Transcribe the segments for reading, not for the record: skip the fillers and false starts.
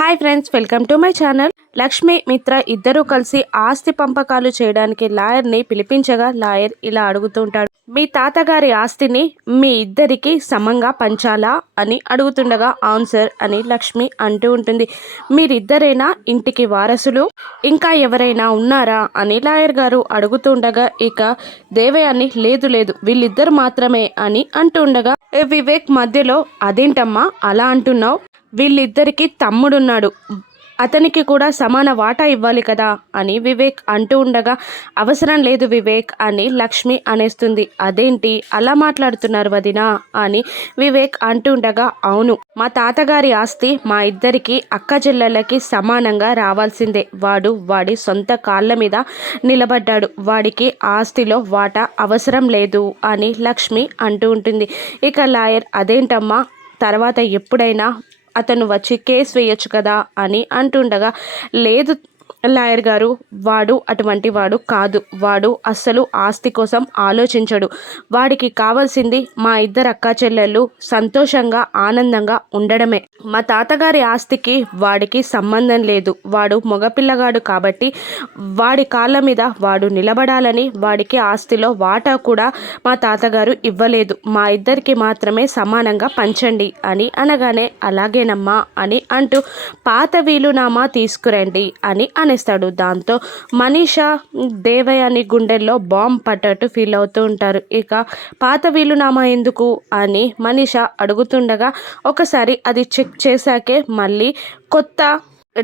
Hi friends, welcome to my channel. Lakshmi మిత్ర ఇద్దరూ కలిసి ఆస్తి పంపకాలు చేయడానికి లాయర్ని పిలిపించగా లాయర్ ఇలా అడుగుతూ ఉంటాడు. మీ తాతగారి ఆస్తిని మీ ఇద్దరికి సమంగా పంచాలా అని అడుగుతుండగా అవును సార్ అని లక్ష్మి అంటూ ఉంటుంది. మీరిద్దరైనా ఇంటికి వారసులు, ఇంకా ఎవరైనా ఉన్నారా అని లాయర్ గారు అడుగుతుండగా ఇక దేవయాని లేదు లేదు వీళ్ళిద్దరు మాత్రమే అని అంటూ ఉండగా వివేక్ మధ్యలో అదేంటమ్మా అలా అంటున్నావు, వీళ్ళిద్దరికి తమ్ముడున్నాడు, అతనికి కూడా సమాన వాటా ఇవ్వాలి కదా అని వివేక్ అంటూ ఉండగా అవసరం లేదు వివేక్ అని లక్ష్మి అనేస్తుంది. అదేంటి అలా మాట్లాడుతున్నారు వదినా అని వివేక్ అంటూ ఉండగా అవును, మా తాతగారి ఆస్తి మా ఇద్దరికి అక్క చెల్లెళ్ళకి సమానంగా రావాల్సిందే. వాడి సొంత కాళ్ళ మీద నిలబడ్డాడు, వాడికి ఆస్తిలో వాటా అవసరం లేదు అని లక్ష్మి అంటూ ఉంటుంది. ఇక లాయర్ అదేంటమ్మా తర్వాత ఎప్పుడైనా అతను వచ్చి కేసు వేయొచ్చు కదా అని అంటుండగా లేదు లాయర్ గారు, వాడు అటువంటి వాడు కాదు, వాడు అస్సలు ఆస్తి కోసం ఆలోచించడు, వాడికి కావాల్సింది మా ఇద్దరు అక్కా చెల్లెళ్ళు సంతోషంగా ఆనందంగా ఉండడమే. మా తాతగారి ఆస్తికి వాడికి సంబంధం లేదు, వాడు మగపిల్లగాడు కాబట్టి వాడి కాళ్ళ మీద వాడు నిలబడాలని వాడికి ఆస్తిలో వాటా కూడా మా తాతగారు ఇవ్వలేదు, మా ఇద్దరికి మాత్రమే సమానంగా పంచండి అని అనగానే అలాగేనమ్మా అని అంటూ పాత వీలునామా తీసుకురండి అని అనేస్తాడు. దాంతో మనీషా దేవయాని గుండెల్లో బాంబ్ పట్టట్టు ఫీల్ అవుతూ ఉంటారు. ఇక పాత వీలునామా ఎందుకు అని మనీషా అడుగుతుండగా ఒకసారి అది చెక్ చేశాకే మళ్ళీ కొత్త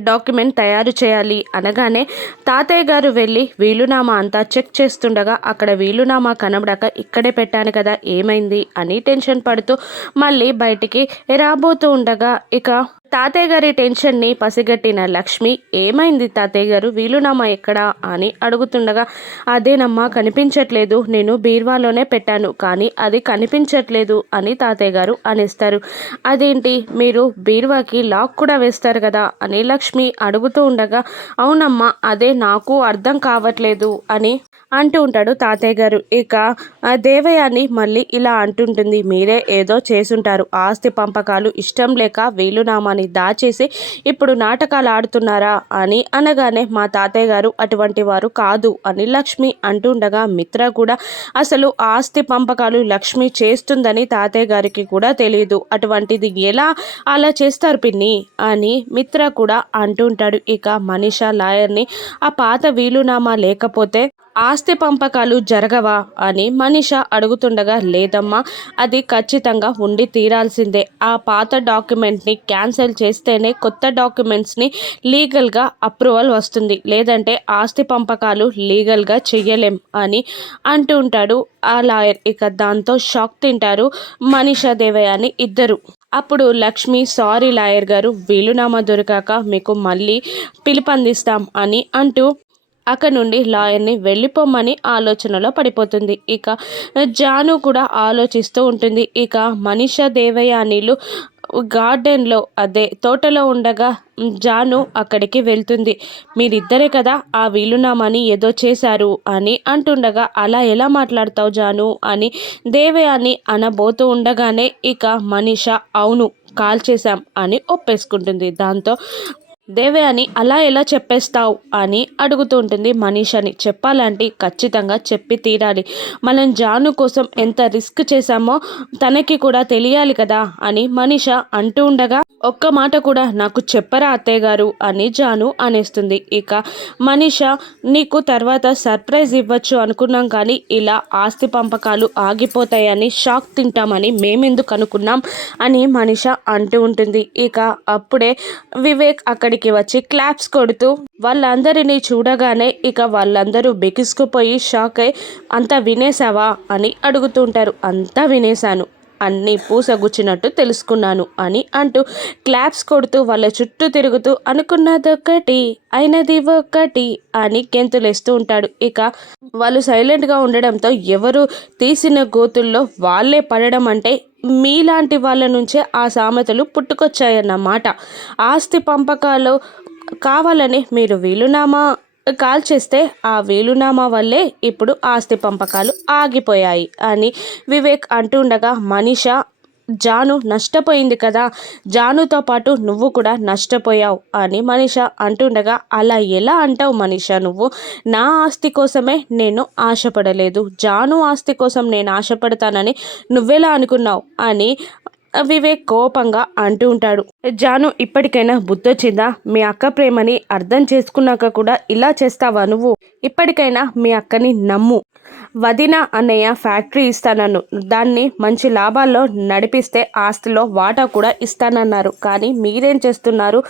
డాక్యుమెంట్ తయారు చేయాలి అనగానే తాతయ్య గారు వెళ్ళి వీలునామా అంతా చెక్ చేస్తుండగా అక్కడ వీలునామా కనబడక ఇక్కడే పెట్టాను కదా ఏమైంది అని టెన్షన్ పడుతూ మళ్ళీ బయటికి రాబోతూ ఉండగా ఇక తాతయ్య గారి టెన్షన్ని పసిగట్టిన లక్ష్మి ఏమైంది తాతయ్య గారు, వీలునామా ఎక్కడా అని అడుగుతుండగా అదేనమ్మా కనిపించట్లేదు, నేను బీర్వాలోనే పెట్టాను కానీ అది కనిపించట్లేదు అని తాతయ్య గారు అనేస్తారు. అదేంటి మీరు బీర్వాకి లాక్ కూడా వేస్తారు కదా అని లక్ష్మి అడుగుతూ ఉండగా అవునమ్మా అదే నాకు అర్థం కావట్లేదు అని అంటూ ఉంటాడు తాతయ్య గారు. ఇక దేవయాని మళ్ళీ ఇలా అంటుంటుంది, మీరే ఏదో చేసుంటారు, ఆస్తి పంపకాలు ఇష్టం లేక వీలునామాని దాచేసి ఇప్పుడు నాటకాలు ఆడుతున్నారా అని అనగానే మా తాతయ్య గారు అటువంటి వారు కాదు అని లక్ష్మి అంటుండగా మిత్ర కూడా అసలు ఆస్తి పంపకాలు లక్ష్మి చేస్తుందని తాతయ్య గారికి కూడా తెలియదు, అటువంటిది ఎలా అలా చేస్తారు పిన్ని అని మిత్ర కూడా అంటుంటాడు. ఇక మనీషా లాయర్ని ఆ పాత వీలునామా లేకపోతే ఆస్తి పంపకాలు జరగవా అని మనీషా అడుగుతుండగా లేదమ్మా అది ఖచ్చితంగా ఉండి తీరాల్సిందే, ఆ పాత డాక్యుమెంట్ని క్యాన్సిల్ చేస్తేనే కొత్త డాక్యుమెంట్స్ని లీగల్గా అప్రూవల్ వస్తుంది, లేదంటే ఆస్తి పంపకాలు లీగల్గా చెయ్యలేం అని అంటూ ఉంటాడు ఆ లాయర్. ఇక దాంతో షాక్ తింటారు మనీషా దేవయాని ఇద్దరు. అప్పుడు లక్ష్మి సారీ లాయర్ గారు, వీలునామా దొరికాక మీకు మళ్ళీ పిలుపందిస్తాం అని అంటూ అక్కడ నుండి లాయర్ని వెళ్ళిపోమ్మని ఆలోచనలో పడిపోతుంది. ఇక జాను కూడా ఆలోచిస్తూ ఉంటుంది. ఇక మనీషా దేవయానిలు గార్డెన్లో అదే తోటలో ఉండగా జాను అక్కడికి వెళ్తుంది. మీరిద్దరే కదా ఆ వీలునామాని ఏదో చేశారు అని అంటుండగా అలా ఎలా మాట్లాడతావు జాను అని దేవయాని అనబోతూ ఉండగానే ఇక మనీషా అవును కాల్ చేశాం అని ఒప్పేసుకుంటుంది. దాంతో దేవయాని అలా ఎలా చెప్పేస్తావు అని అడుగుతూ ఉంటుంది మనీషాని. చెప్పాలంటే ఖచ్చితంగా చెప్పి తీరాలి, మనం జాను కోసం ఎంత రిస్క్ చేశామో తనకి కూడా తెలియాలి కదా అని మనీషా అంటూ ఉండగా ఒక్క మాట కూడా నాకు చెప్పరా అత్తయ్య గారు అని జాను అనేస్తుంది. ఇక మనీషా నీకు తర్వాత సర్ప్రైజ్ ఇవ్వచ్చు అనుకున్నాం కానీ ఇలా ఆస్తి పంపకాలు ఆగిపోతాయని షాక్ తింటామని మేమెందుకు అనుకున్నాం అని మనీషా అంటూ ఉంటుంది. ఇక అప్పుడే వివేక్ అక్కడికి వచ్చి క్లాప్స్ కొడుతూ వాళ్ళందరినీ చూడగానే ఇక వాళ్ళందరూ బెకిసుకుపోయి షాక్ అయి అంతా వినేసావా అని అడుగుతూ ఉంటారు. అంతా వినేశాను, అన్నీ పూసగుచ్చినట్టు తెలుసుకున్నాను అని అంటూ క్లాప్స్ కొడుతూ వాళ్ళ చుట్టూ తిరుగుతూ అనుకున్నదొక్కటి అయినది ఒకటి అని గెంతులేస్తూ ఉంటాడు. ఇక వాళ్ళు సైలెంట్గా ఉండడంతో ఎవరు తీసిన గోతుల్లో వాళ్ళే పడడం అంటే మీలాంటి వాళ్ళ నుంచే ఆ సామెతలు పుట్టుకొచ్చాయన్నమాట. ఆస్తి పంపకాలు కావాలని మీరు వీలునామా కాల్ చేస్తే ఆ వీలునామా వల్లే ఇప్పుడు ఆస్తి పంపకాలు ఆగిపోయాయి అని వివేక్ అంటుండగా మనీషా జాను నష్టపోయింది కదా, జానుతో పాటు నువ్వు కూడా నష్టపోయావు అని మనీష అంటుండగా, అలా ఎలా అంటావు మనీష, నువ్వు నా ఆస్తి కోసమే నేను ఆశపడలేదు, జాను ఆస్తి కోసం నేను ఆశపడతానని నువ్వెలా అనుకున్నావు అని వివేక్ కోపంగా అంటూ ఉంటాడు. జాను, ఇప్పటికైనా బుద్ధొచ్చిందా? మీ అక్క ప్రేమని అర్థం చేసుకున్నాక కూడా ఇలా చేస్తావా నువ్వు? ఇప్పటికైనా మీ అక్కని నమ్ము. వదిన అన్నయ్య ఫ్యాక్టరీ ఇస్తానన్ను, దాన్ని మంచి లాభాల్లో నడిపిస్తే ఆస్తిలో వాటా కూడా ఇస్తానన్నారు, కానీ మీరేం చేస్తున్నారు,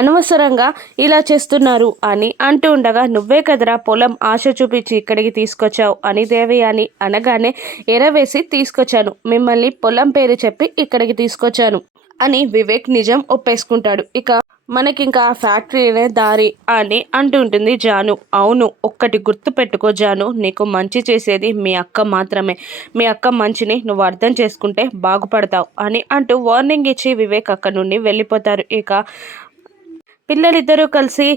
అనవసరంగా ఇలా చేస్తున్నారు అని అంటూ ఉండగా, నువ్వే కదరా పొలం ఆశ చూపించి ఇక్కడికి తీసుకొచ్చావు అని దేవయాని అనగానే, ఎరవేసి తీసుకొచ్చాను, మిమ్మల్ని పొలం పేరు చెప్పి ఇక్కడికి తీసుకొచ్చాను అని వివేక్ నిజం ఒప్పేసుకుంటాడు. ఇక మనకింకా ఫ్యాక్టరీనే దారి అని అంటుంటుంది జాను. అవును, ఒక్కటి గుర్తు పెట్టుకో జాను, నీకు మంచి చేసేది మీ అక్క మాత్రమే, మీ అక్క మంచిని నువ్వు అర్థం చేసుకుంటే బాగుపడతావు అని అంటూ వార్నింగ్ ఇచ్చి వివేక్ అక్కడి నుండి వెళ్ళిపోతారు. ఇక పిల్లలిద్దరూ కలిసి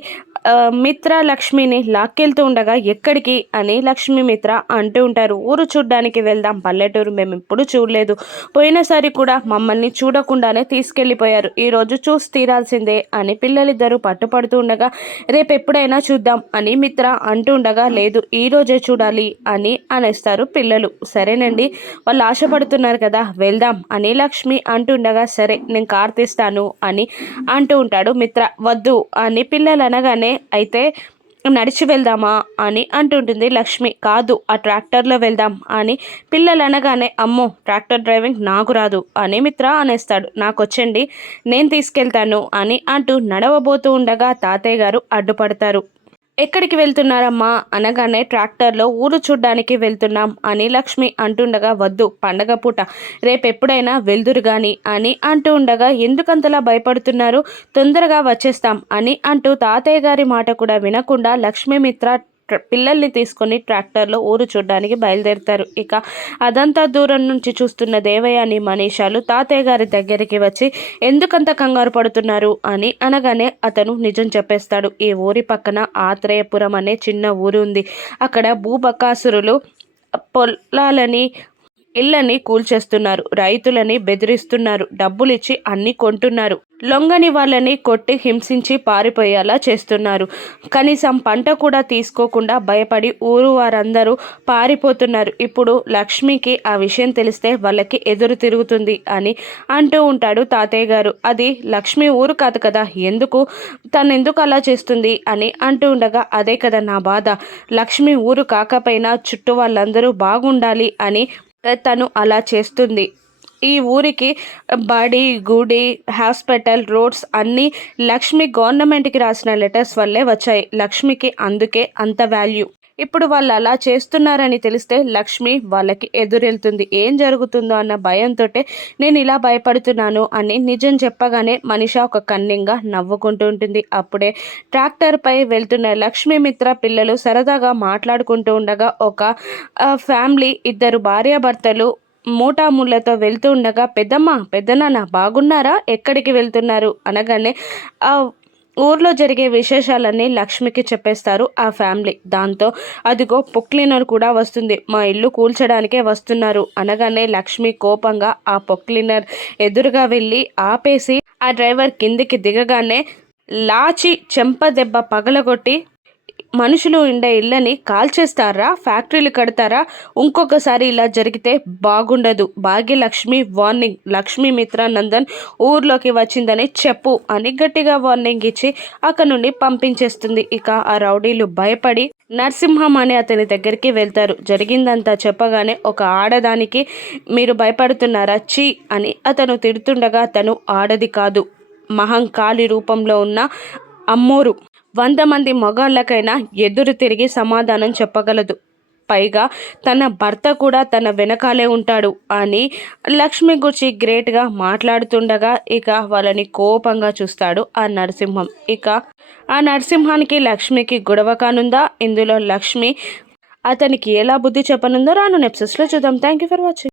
మిత్ర లక్ష్మిని లాక్కెళ్తూ ఉండగా, ఎక్కడికి అని లక్ష్మి మిత్ర అంటూ ఉంటారు. ఊరు చూడ్డానికి వెళ్దాం, పల్లెటూరు మేము ఇప్పుడు చూడలేదు, పోయినసారి కూడా మమ్మల్ని చూడకుండానే తీసుకెళ్ళిపోయారు, ఈరోజు చూసి తీరాల్సిందే అని పిల్లలిద్దరూ పట్టుపడుతూ ఉండగా, రేపు ఎప్పుడైనా చూద్దాం అని మిత్ర అంటూ ఉండగా, లేదు ఈరోజే చూడాలి అని అనేస్తారు పిల్లలు. సరేనండి, వాళ్ళు ఆశపడుతున్నారు కదా, వెళ్దాం అని లక్ష్మి అంటుండగా, సరే నేను కార్ తీస్తాను అని అంటూ ఉంటాడు మిత్ర. వద్దు అని పిల్లలు అనగానే, అయితే నడిచి వెళ్దామా అని అంటుంటుంది లక్ష్మి. కాదు, ఆ ట్రాక్టర్లో వెళ్దాం అని పిల్లలు అనగానే, అమ్మో ట్రాక్టర్ డ్రైవింగ్ నాకు రాదు అని మిత్ర అనేస్తాడు. నాకు వచ్చండి, నేను తీసుకెళ్తాను అని అంటూ నడవబోతూ ఉండగా తాతయ్య గారు అడ్డుపడతారు. ఎక్కడికి వెళ్తున్నారమ్మా అనగానే, ట్రాక్టర్లో ఊరు చూడ్డానికి వెళ్తున్నాం అని లక్ష్మి అంటుండగా, వద్దు పండగ పూట, రేపెప్పుడైనా వెళ్దురు గాని అని అంటూ ఉండగా, ఎందుకంతలా భయపడుతున్నారు, తొందరగా వచ్చేస్తాం అని అంటూ తాతయ్య గారి మాట కూడా వినకుండా లక్ష్మీమిత్ర పిల్లల్ని తీసుకొని ట్రాక్టర్లో ఊరు చూడ్డానికి బయలుదేరుతారు. ఇక అదంతా దూరం నుంచి చూస్తున్న దేవయాని మనీషాలు తాతయ్య గారి దగ్గరికి వచ్చి, ఎందుకంత కంగారు పడుతున్నారు అని అనగానే అతను నిజం చెప్పేస్తాడు. ఈ ఊరి పక్కన ఆత్రేయపురం అనే చిన్న ఊరు ఉంది, అక్కడ భూబకాసురులు పొలాలని ఇళ్ళని కూల్చేస్తున్నారు, రైతులని బెదిరిస్తున్నారు, డబ్బులిచ్చి అన్ని కొంటున్నారు, లొంగని వాళ్ళని కొట్టి హింసించి పారిపోయేలా చేస్తున్నారు, కనీసం పంట కూడా తీసుకోకుండా భయపడి ఊరు వారందరూ పారిపోతున్నారు. ఇప్పుడు లక్ష్మికి ఆ విషయం తెలిస్తే వాళ్ళకి ఎదురు తిరుగుతుంది అని అంటూ ఉంటాడు తాతయ్య గారు. అది లక్ష్మి ఊరు కాదు కదా, తను ఎందుకు అలా చేస్తుంది అని అంటూ ఉండగా, అదే కదా నా బాధ, లక్ష్మి ఊరు కాకపోయినా చుట్టూ వాళ్ళందరూ బాగుండాలి అని తను అలా చేస్తుంది. ఈ ఊరికి బడి, గుడి, హాస్పిటల్, రోడ్స్ అన్నీ లక్ష్మి గవర్నమెంట్కి రాసిన లెటర్స్ వల్లే వచ్చాయి, లక్ష్మికి అందుకే అంత వాల్యూ. ఇప్పుడు వాళ్ళు అలా చేస్తున్నారని తెలిస్తే లక్ష్మి వాళ్ళకి ఎదురెళ్తుంది, ఏం జరుగుతుందో అన్న భయంతో నేను ఇలా భయపడుతున్నాను అని నిజం చెప్పగానే మనిష ఒక కన్నింగా నవ్వుకుంటూ ఉంటుంది. అప్పుడే ట్రాక్టర్పై వెళ్తున్న లక్ష్మీమిత్ర పిల్లలు సరదాగా మాట్లాడుకుంటూ ఉండగా, ఒక ఫ్యామిలీ ఇద్దరు భార్యాభర్తలు మూటాముళ్ళతో వెళ్తూ ఉండగా, పెద్దమ్మ పెద్దనాన్న బాగున్నారా, ఎక్కడికి వెళ్తున్నారు అనగానే ఊర్లో జరిగే విశేషాలన్నీ లక్ష్మికి చెప్పేస్తారు ఆ ఫ్యామిలీ. దాంతో అదిగో పొక్లీనర్ కూడా వస్తుంది, మా ఇల్లు కూల్చడానికే వస్తున్నారు అనగానే లక్ష్మి కోపంగా ఆ పొక్లీనర్ ఎదురుగా వెళ్ళి ఆపేసి ఆ డ్రైవర్ కిందికి దిగగానే లాచి చెంప దెబ్బ పగలగొట్టి, మనుషులు ఉండే ఇళ్ళని కాల్చేస్తారా, ఫ్యాక్టరీలు కడతారా, ఇంకొకసారి ఇలా జరిగితే బాగుండదు, భాగ్యలక్ష్మి వార్నింగ్, లక్ష్మీ మిత్రానందన్ ఊర్లోకి వచ్చిందని చెప్పు అని గట్టిగా వార్నింగ్ ఇచ్చి అక్కడ నుండి పంపించేస్తుంది. ఇక ఆ రౌడీలు భయపడి నరసింహం అనే అతని దగ్గరికి వెళ్తారు. జరిగిందంతా చెప్పగానే, ఒక ఆడదానికి మీరు భయపడుతున్నారా, చీ అని అతను తిడుతుండగా, తను ఆడది కాదు, మహంకాళి రూపంలో ఉన్న అమ్మోరు, 100 మంది మగాళ్ళకైనా ఎదురు తిరిగి సమాధానం చెప్పగలదు, పైగా తన భర్త కూడా తన వెనకాలే ఉంటాడు అని లక్ష్మి గురించి గ్రేట్గా మాట్లాడుతుండగా, ఇక వాళ్ళని కోపంగా చూస్తాడు ఆ నరసింహం. ఇక ఆ నరసింహానికి లక్ష్మికి గొడవ కానుందా, ఇందులో లక్ష్మి అతనికి ఎలా బుద్ధి చెప్పనుందో రాను ఎపిసోడ్స్లో చూద్దాం. Thank you for watching.